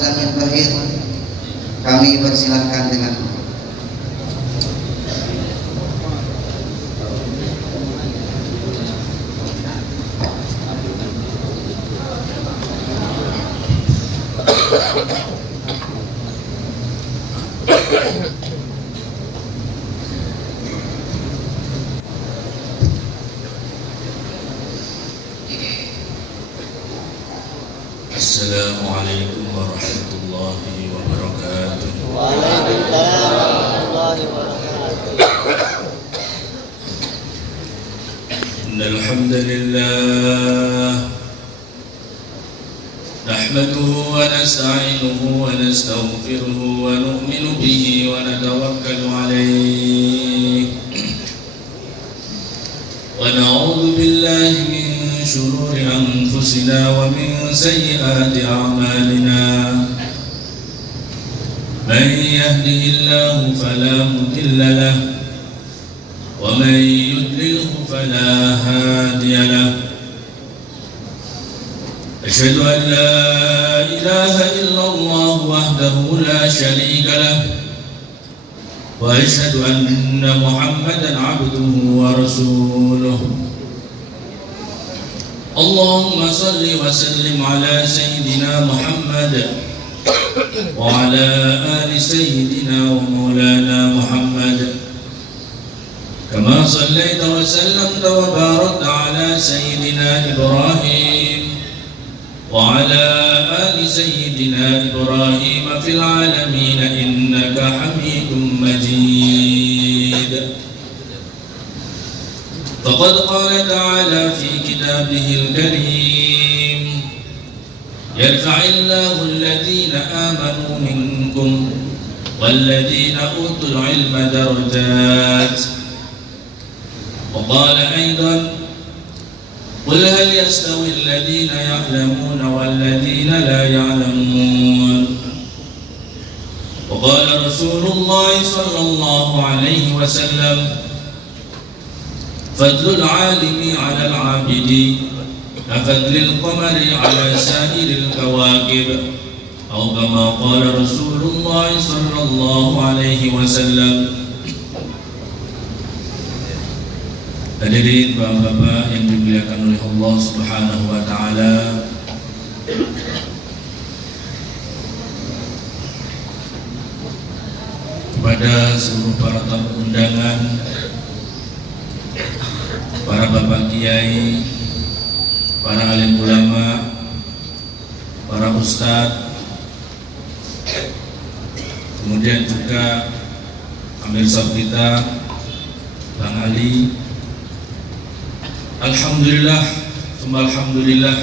azan yang terakhir kami persilahkan dengan Assalamualaikum warahmatullahi wabarakatuh. Waalaikumsalam warahmatullahi wabarakatuh. Innal hamdalillah nahmaduhu wa nasta'inuhu wa nastaghfiruhu wa nu'minu bihi wa natawakkalu alayhi wa na'udzu billahi min shururi anfusina wa min sayyiati a'malina. Man yahdihillahu fala mudilla lahu wa man yudlilhu fala hadiya lahu. Asyhadu an la ilaha illallah wahdahu la syarika lahu wa asyhadu anna Muhammadan abduhu wa rasuluhu. Allahumma salli wa sallim ala sayyidina Muhammad wa ala ali sayyidina wa maulana Muhammad kama sallaita wa sallamta wa barakta ala sayyidina Ibrahim wa ala ali sayyidina Ibrahim fil alamin innaka Hamidum Majid. فقد قال تعالى في كتابه الكريم يرفع الله الذين آمنوا منكم والذين أوتوا العلم درجات. وقال أيضا قل هل يستوي الذين يعلمون والذين لا يعلمون. وقال رسول الله صلى الله عليه وسلم فضل العالم على العابد كفضل القمر على سائر الكواكب أو كما قال رسول الله صلى الله عليه وسلم. Hadirin bapak-bapak yang dimuliakan oleh Allah Subhanahu wa taala, kepada seluruh para tamu undangan, para bapak kiai, para alim ulama, para ustadz, kemudian juga Amir Sab kita, Bang Ali. Alhamdulillah, summa alhamdulillah,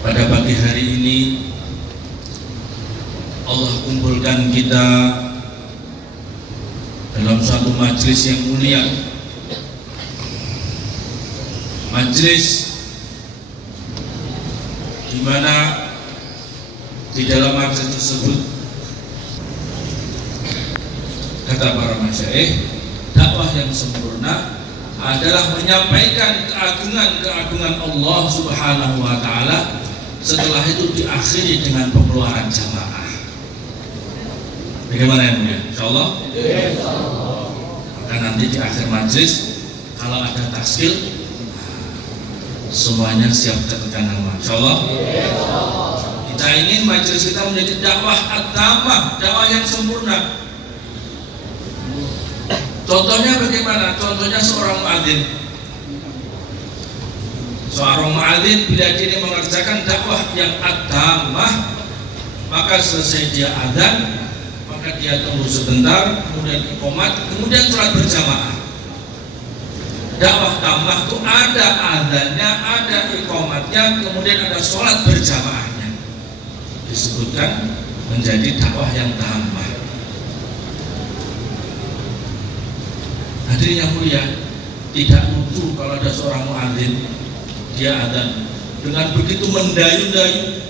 pada pagi hari ini Allah kumpulkan kita dalam satu majelis yang mulia, majelis di mana di dalam majelis tersebut kata para masyaikh, dakwah yang sempurna adalah menyampaikan keagungan Allah Subhanahu wa taala, setelah itu diakhiri dengan pengeluaran jamaah. Bagaimana ya mulia? Insyaallah. Maka nanti di akhir majelis kalau ada taskil semuanya siap tekan nama. Insyaallah. Kita ingin majelis kita menjadi dakwah at-tamah, dakwah yang sempurna. Contohnya bagaimana? Contohnya seorang muadzin. Seorang muadzin bila dia mengerjakan dakwah yang at-tamah, maka selesai dia adzan, maka dia tunggu sebentar, kemudian iqamat, kemudian sholat berjamaah. Dakwah tamah itu ada adzannya, ada iqamatnya, kemudian ada sholat berjamaahnya. Disebutkan menjadi dakwah yang tamah. Hadirin yang mulia, tidak lucu kalau ada seorang muadzin dia adzan dengan begitu mendayu-dayu,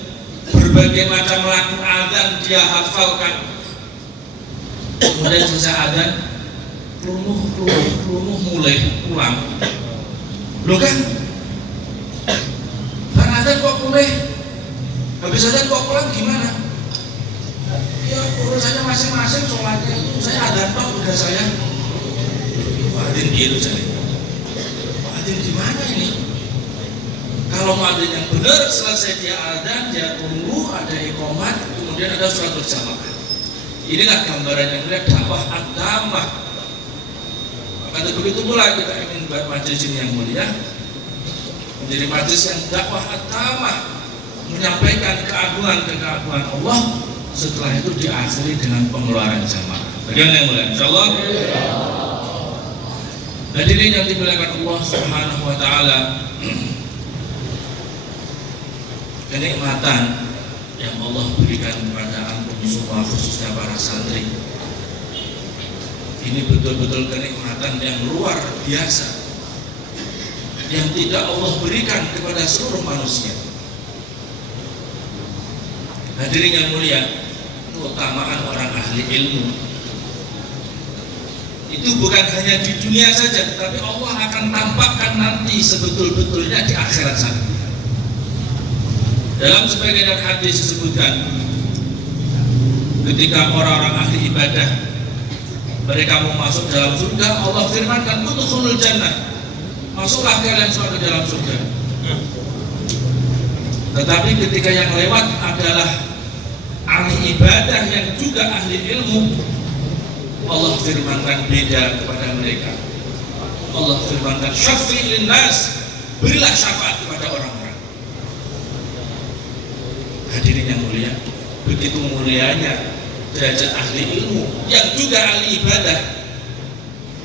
berbagai macam lagu adzan dia hafalkan, kemudian selesai adzan kelumuh mulai pulang. Loh kan adzan kok mulai Habis azan kok pulang gimana? Ya urusannya masing-masing, sholatnya itu saya adzan Pak udah saya. Muadzin gitu saya. Muadzin gimana ini? Kalau muadzin yang benar selesai dia adzan, dia tunggu ada iqamat, kemudian ada sholat berjamaah. Inilah gambaran yang melihat dakwah at-tamah. Maka begitu pula kita ingin buat majelis ini yang mulia menjadi majelis yang dakwah at-tamah, menyampaikan keagungan Allah, setelah itu diakhiri dengan pengeluaran jamaah. Bagaimana yang mulia? Insyaallah. Hadirin yang dimuliakan Allah Subhanahu wa taala, kenikmatan yang Allah berikan kepada antum semua, khususnya para santri, ini betul-betul kenikmatan yang luar biasa yang tidak Allah berikan kepada seluruh manusia. Hadirin yang mulia, keutamaan orang ahli ilmu itu bukan hanya di dunia saja, tetapi Allah akan tampakkan nanti sebetul-betulnya di akhirat sana. Dalam sebagian hadis disebutkan, ketika orang-orang ahli ibadah mereka mau masuk dalam surga, Allah firmankan udkhulul jannah, masuklah kalian semua ke dalam surga. Tetapi ketika yang lewat adalah ahli ibadah yang juga ahli ilmu, Allah firmankan beda kepada mereka. Allah firmankan syafi'il nas, berilah syafaat kepada orang-orang. Hadirin yang mulia, begitu mulianya derajat ahli ilmu yang juga ahli ibadah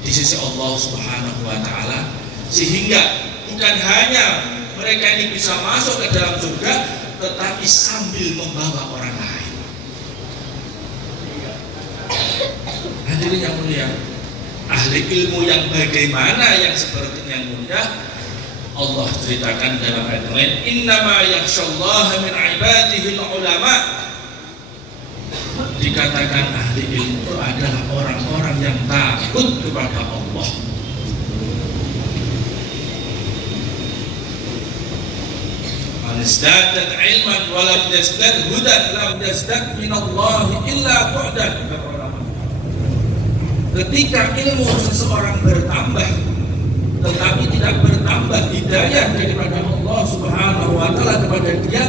di sisi Allah Subhanahu wa taala, sehingga bukan hanya mereka ini bisa masuk ke dalam surga, tetapi sambil membawa orang lain. Hadirin yang mulia, ahli ilmu yang bagaimana yang seperti yang mulia, Allah ceritakan dalam ayat lain, innama yakhsyallaha min ibadihi ulama. Dikatakan ahli ilmu itu adalah orang-orang yang takut kepada Allah. Man izdadat ilman wa lam yazdad hudan lam yazdad minallahi illa bu'dan. Ketika ilmu seseorang bertambah tetapi tidak bertambah hidayah daripada Allah Subhanahu wa taala kepada dia,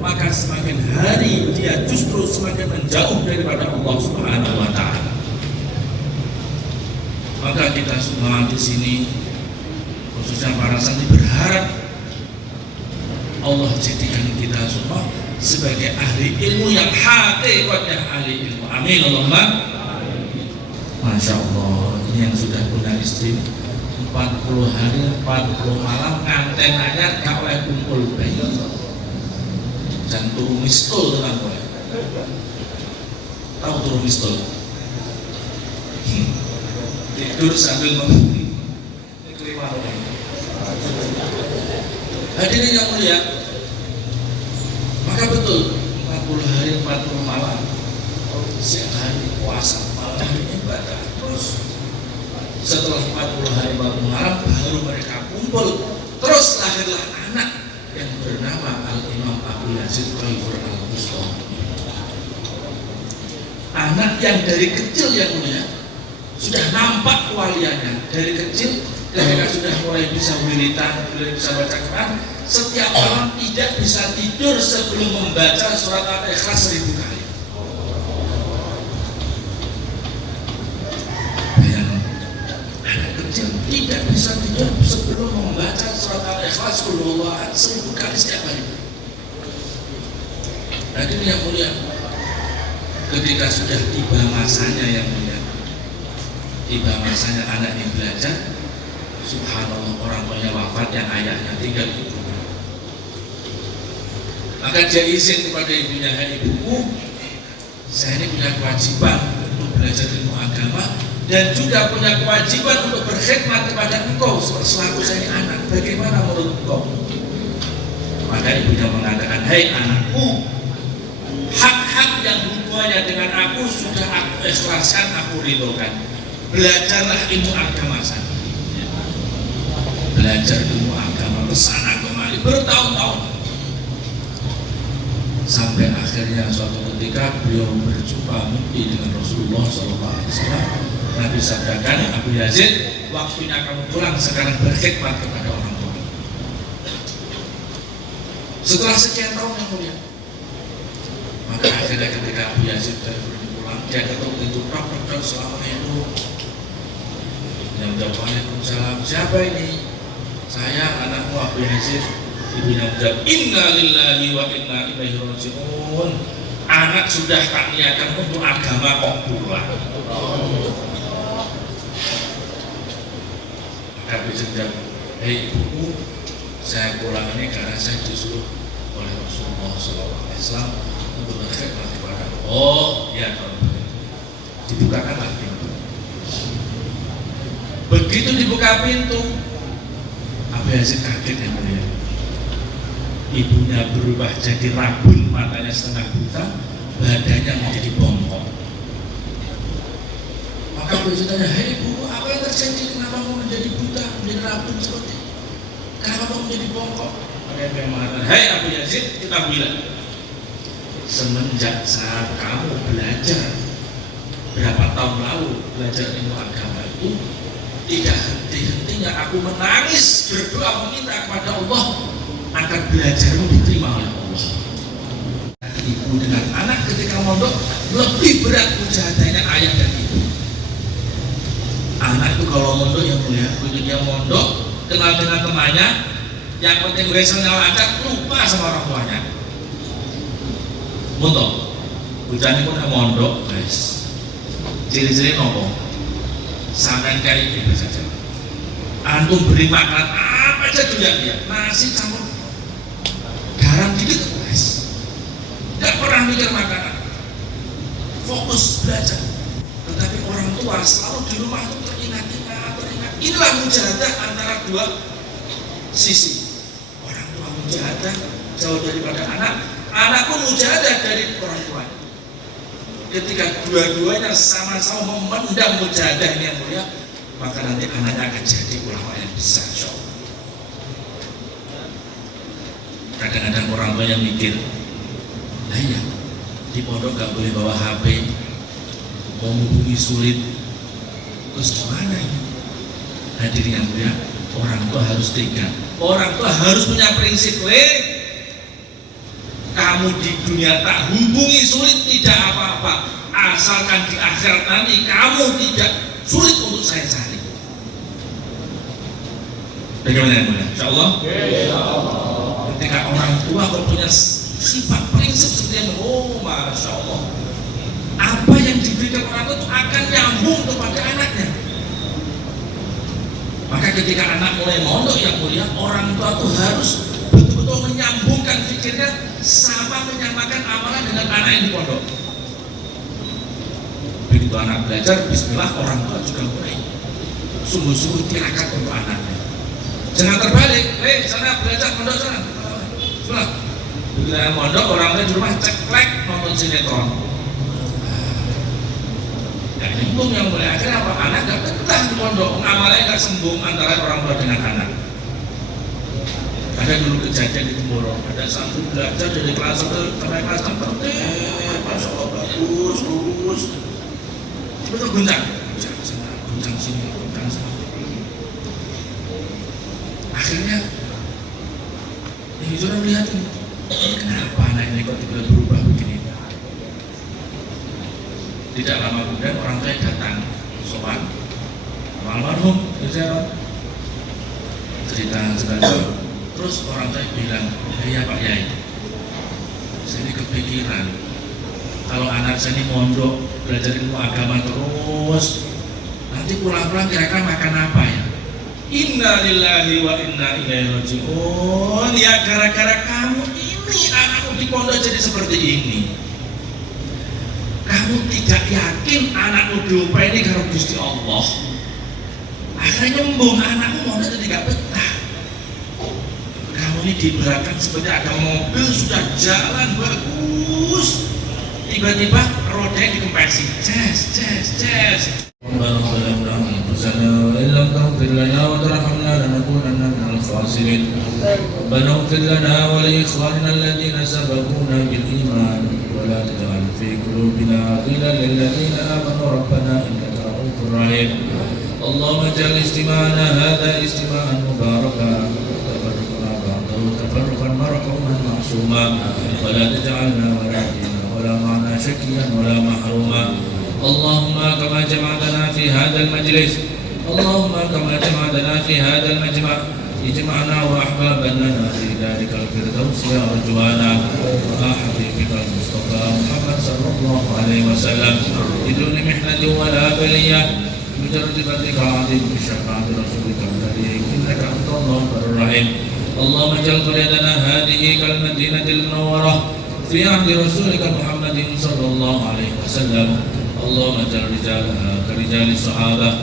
maka semakin hari dia justru semakin menjauh daripada Allah Subhanahu wa taala. Maka kita semua di sini, khususnya para santri, berharap Allah jadikan kita semua sebagai ahli ilmu yang hakikatnya ahli ilmu. Amin Allahumma. Masya Allah, ini yang sudah punya istri 40 hari 40 malam nganten anyar gak oleh kumpul bayi dan turu mistul tenang boleh. Tahu turu mistul? Tidur sambil kelima orang. Hadirin yang mulia, maka betul 40 hari 40 malam, siang hari puasa, malam hari ibadah, terus setelah 40 hari 40 malam baru mereka kumpul, terus lahirlah anak yang bernama Al-Imam Abu Yazid Khaifur Al-Bustami. Anak yang dari kecil yang mulia sudah nampak kewaliannya. Dari kecil ketika sudah mulai bisa wiritan, mulai bisa baca Quran, setiap malam tidak bisa tidur sebelum membaca surat Al-Ikhlas 1000 kali. Tidak bisa tidur sebelum membaca surat Al-Ikhlas 1000 kali setiap hari. Hadirin yang mulia, ketika sudah tiba masanya yang mulia, tiba masanya anak ini belajar, subhanallah, orang tuanya wafat, yang ayahnya tinggal ibunya. Maka dia izin kepada ibunya, hai ibuku, saya ini punya kewajiban untuk belajar ilmu agama dan juga punya kewajiban untuk berkhidmat kepada engkau selaku saya anak. Bagaimana menurut engkau? Maka ibunya mengatakan, hai anakku, hak-hak yang hubungannya dengan aku sudah aku ikhlaskan, aku ridhokan. Belajarlah ilmu agama sana. Belajar ilmu agama kesana kemari bertahun-tahun. Sampai akhirnya suatu ketika beliau berjumpa mimpi dengan Rasulullah SAW. Nabi sabdakan, Abu Yazid, waktunya kamu pulang sekarang, berkhidmat kepada orang tua. Setelah sekian tahun yang mulia, maka akhirnya ketika Abu Yazid pulang, dia ketuk pintu, dokter assalamualaikum. Yang menjawab, waalaikumsalam. Siapa ini? Saya anakmu Abu Yazid. Ibunya menjawab, inna lillahi wa inna ilaihi raji'un. Anak sudah tak niatkan untuk agama kok pulang. Maka Abu Yazid menjawab, hei ibuku, saya pulang ini karena saya disuruh oleh Rasulullah SAW untuk berkhidmat kepada Allah. Oh ya, kalau begitu dibukakanlah pintu. Begitu dibuka pintu, Abu Yazid kaget yang mulia. Ibunya berubah jadi rabun, matanya setengah buta, badannya menjadi bongkok. Maka Abu Yazid tanya, hei ibu, apa yang terjadi? Kenapa mau menjadi buta, menjadi rabun seperti ini? Kenapa mau menjadi bongkok? Maka Ibu yang mengatakan, hei Abu Yazid, kita bilang, semenjak saat kamu belajar berapa tahun lalu belajar ilmu agama itu, tidak henti-hentinya aku menangis berdoa meminta kepada Allah agar belajarmu diterima oleh Allah. Ibu dengan anak ketika mondok lebih berat mujahadahnya ayah dan ibu. Anak itu kalau mondok yang mulia, begitu dia mondok kenal dengan temannya, yang penting wrestlenya lancar, lupa sama orang tuanya. Mondok, bujani pun mondok, guys. Ciri-ciri nopo, sampai kayak ini saja. Antum beri makan apa aja juga dia, nasi campur garam dikit, guys. Gak pernah mikir makanan, fokus belajar. Tetapi orang tua selalu di rumah itu teringat. Inilah mujahadah antara dua sisi. Orang tua mujahadah jauh daripada anak, anak pun mujahadah dari orang tuanya. Ketika dua-duanya sama-sama memendam mujahadah ini yang mulia, maka nanti anaknya akan jadi ulama yang besar, insyaallah. Kadang-kadang orang tua yang mikir, nah ya, di pondok gak boleh bawa HP, mau menghubungi sulit, terus gimana ini? Hadirin yang mulia, orang tua harus tegar. Orang tua harus punya prinsip, kamu di dunia tak hubungi sulit tidak apa-apa, asalkan di akhirat nanti kamu tidak sulit untuk saya cari. Bagaimana yang mulia? Insyaallah. Ketika orang tua kalau punya sifat prinsip seperti yang, oh masya Allah, apa yang diberikan orang tua itu akan nyambung kepada anaknya. Maka ketika anak mulai mondok yang mulia, orang tua itu harus betul-betul menyambungkan pikirnya sama menyamakan amalan dengan anak yang di pondok. Begitu anak belajar, bismillah, orang tua juga mulai sungguh-sungguh tirakat untuk anaknya. Jangan terbalik, sana belajar pondok sana. Bismillah. Begitu anak mondok, orang tua di rumah ceklek nonton sinetron. Nah ini pun yang mulai akhirnya apa? Anak gak betah di pondok, amalnya gak sembung antara orang tua dengan anak. Ada dulu kejadian di Timurong, ada santri belajar dari kelas 1 sampai kelas 6, masya Allah bagus, lurus. Tiba-tiba guncang sana, guncang sini, guncang sana. Akhirnya, orang melihat ini, kenapa anak ini kok tiba-tiba berubah begini? Tidak lama kemudian orang tua datang, sopan, almarhum, cerita. Terus orang tua bilang, iya Pak Yai, saya ini kepikiran kalau anak saya ini mondok belajar ilmu agama terus, nanti pulang-pulang kira-kira makan apa ya? Inna lillahi wa inna ilaihi raji'un. Ya gara-gara kamu ini anakku di pondok jadi seperti ini. Kamu tidak yakin anakmu diupai ini karo Gusti Allah. Akhirnya nyembung anakmu mondok jadi gak betah. Ini di belakang sebenarnya ada mobil sudah jalan bagus, tiba-tiba rodanya dikempesi, ces. ربنا ظلمنا أنفسنا وإن لم تغفر لنا وترحمنا لنكونن من الخاسرين ربنا اغفر لنا ولإخواننا الذين سبقونا بالإيمان ولا تجعل في قلوبنا غلا للذين آمنوا ربنا إنك رؤوف رحيم اللهم اجعل اجتماعنا هذا اجتماعا مباركا وتفرقنا بعده تفرقا مرحوما معصوما ولا تجعلنا ولا فينا ولا معنا شكيا ولا محروما اللهم كما جمعتنا في هذا المجلس اللهم كما جمعتنا في هذا المجمع اجمعنا وأحبابا لنا في ذلك الفردوس يا رجوانا مع حبيبك المصطفى محمد صلى الله عليه وسلم بدون محنة ولا بلية بمجرد فضلك العظيم بشفاعة رسولك الكريم إنك أنت الله الرحيم اللهم اجعل قريتنا هذه كالمدينة المنورة في عهد رسولك محمد صلى الله عليه وسلم اللهم اجعل رجالها كرجال الصحابة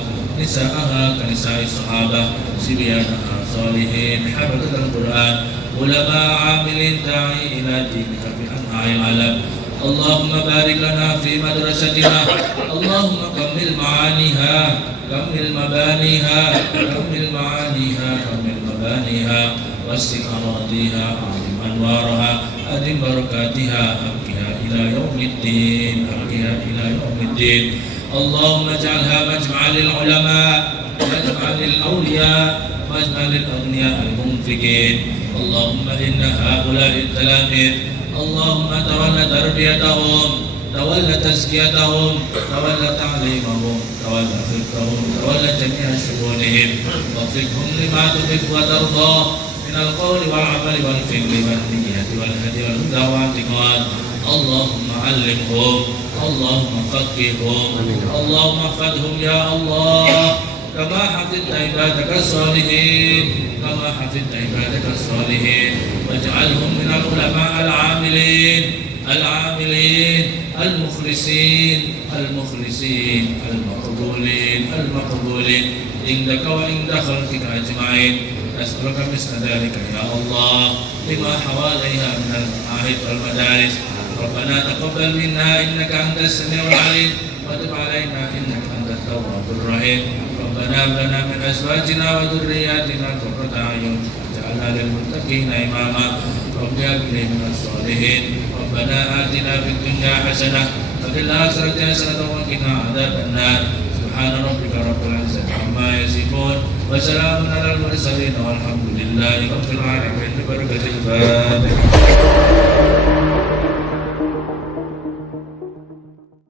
نساءها كنساء الصحابة صبيانها صالحين حفظة القرآن علماء عاملين داعي إلى دينك في أنحاء العالم اللهم بارك لنا في مدرستنا اللهم كمل معانيها كمل مبانيها كمل معانيها كمل مبانيها واسع أراضيها أعظم أنوارها أدم بركاتها أبقها إلى يوم الدين أبقها إلى يوم الدين اللهم اجعلها مجمعا للعلماء مجمعا للأولياء مجمعا للأغنياء المنفقين اللهم إن هؤلاء التلاميذ اللهم تولى تربيتهم تولى تزكيتهم تولى تعليمهم تولى فقههم تولى جميع شؤونهم وفقهم لما تحب وترضى من القول والعمل والفعل والنية والهدي والهدى والاعتقاد اللهم علمهم اللهم فقههم اللهم احفظهم يا الله كما حفظت عبادك الصالحين كما حفظت عبادك الصالحين واجعلهم من العلماء العاملين المخلصين المقبولين عندك وعند خلقك أجمعين نسألك مثل ذلك يا الله لما حواليها من المعاهد والمدارس ربنا تقبل منا إنك أنت السميع العليم وتب علينا إنك أنت التواب الرحيم ربنا هب لنا من أزواجنا وذرياتنا قرة أعين واجعلنا للمتقين إماما رب هب لي من الصالحين ربنا آتنا في الدنيا حسنة وفي الآخرة حسنة وقنا عذاب النار سبحان ربك رب العزة عما يصفون وسلام على المرسلين والحمد لله رب العالمين ببركة الفاتحة.